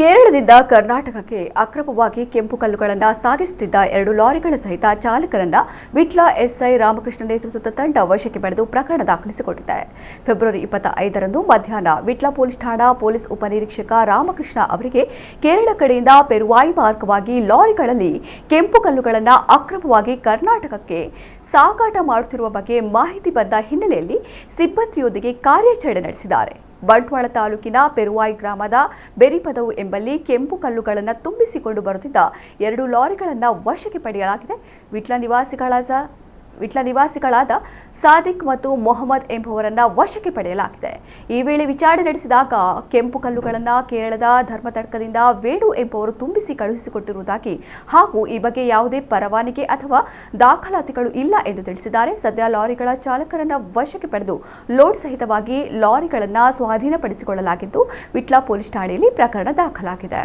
ಕೇರಳದಿಂದ ಕರ್ನಾಟಕಕ್ಕೆ ಅಕ್ರಮವಾಗಿ ಕೆಂಪು ಕಲ್ಲುಗಳನ್ನು ಸಾಗಿಸುತ್ತಿದ್ದ 2 ಲಾರಿಗಳ ಸಹಿತ ಚಾಲಕರನ್ನ ವಿಟ್ಲ ಎಸ್ಐ ರಾಮಕೃಷ್ಣ ನೇತೃತ್ವದ ತಂಡ ವಶಕ್ಕೆ ಪಡೆದು ಪ್ರಕರಣ ದಾಖಲಿಸಿಕೊಂಡಿದೆ. ಫೆಬ್ರವರಿ 25ರಂದು ಮಧ್ಯಾಹ್ನ ವಿಟ್ಲ ಪೊಲೀಸ್ ಠಾಣಾ ಪೊಲೀಸ್ ಉಪನಿರೀಕ್ಷಕ ರಾಮಕೃಷ್ಣ ಅವರಿಗೆ ಕೇರಳ ಕಡೆಯಿಂದ ಪೆರುವಾಯಿ ಮಾರ್ಗವಾಗಿ ಲಾರಿಗಳಲ್ಲಿ ಕೆಂಪು ಕಲ್ಲುಗಳನ್ನು ಅಕ್ರಮವಾಗಿ ಕರ್ನಾಟಕಕ್ಕೆ ಸಾಗಾಟ ಮಾಡುತ್ತಿರುವ ಬಗ್ಗೆ ಮಾಹಿತಿ ಬಂದ ಹಿನ್ನೆಲೆಯಲ್ಲಿ ಸಿಬ್ಬಂದಿಯೊಂದಿಗೆ ಕಾರ್ಯಾಚರಣೆ ನಡೆಸಿದ್ದಾರೆ. ಬಂಟ್ವಾಳ ತಾಲೂಕಿನ ಪೆರುವಾಯಿ ಗ್ರಾಮದ ಬೆರಿಪದವು ಎಂಬಲ್ಲಿ ಕೆಂಪು ಕಲ್ಲುಗಳನ್ನು ತುಂಬಿಸಿಕೊಂಡು ಬರುತ್ತಿದ್ದ 2 ಲಾರಿಗಳನ್ನು ವಶಕ್ಕೆ ಪಡೆಯಲಾಗಿದೆ. ವಿಟ್ಲ ನಿವಾಸಿಗಳಾದ ಸಾದಿಕ್ ಮತ್ತು ಮೊಹಮ್ಮದ್ ಎಂಬುವರನ್ನ ವಶಕ್ಕೆ ಪಡೆಯಲಾಗಿದೆ. ಈ ವೇಳೆ ವಿಚಾರಣೆ ನಡೆಸಿದಾಗ ಕೆಂಪು ಕಲ್ಲುಗಳನ್ನು ಕೇರಳದ ಧರ್ಮತಡ್ಕದಿಂದ ವೇಣು ಎಂಬುವರು ತುಂಬಿಸಿ ಕಳುಹಿಸಿಕೊಟ್ಟಿರುವುದಾಗಿ ಹಾಗೂ ಈ ಬಗ್ಗೆ ಯಾವುದೇ ಪರವಾನಗಿ ಅಥವಾ ದಾಖಲಾತಿಗಳು ಇಲ್ಲ ಎಂದು ತಿಳಿಸಿದ್ದಾರೆ. ಸದ್ಯ ಲಾರಿಗಳ ಚಾಲಕರನ್ನ ವಶಕ್ಕೆ ಪಡೆದು ಲೋಡ್ ಸಹಿತವಾಗಿ ಲಾರಿಗಳನ್ನು ಸ್ವಾಧೀನಪಡಿಸಿಕೊಳ್ಳಲಾಗಿದ್ದು ವಿಟ್ಲ ಪೊಲೀಸ್ ಠಾಣೆಯಲ್ಲಿ ಪ್ರಕರಣ ದಾಖಲಾಗಿದೆ.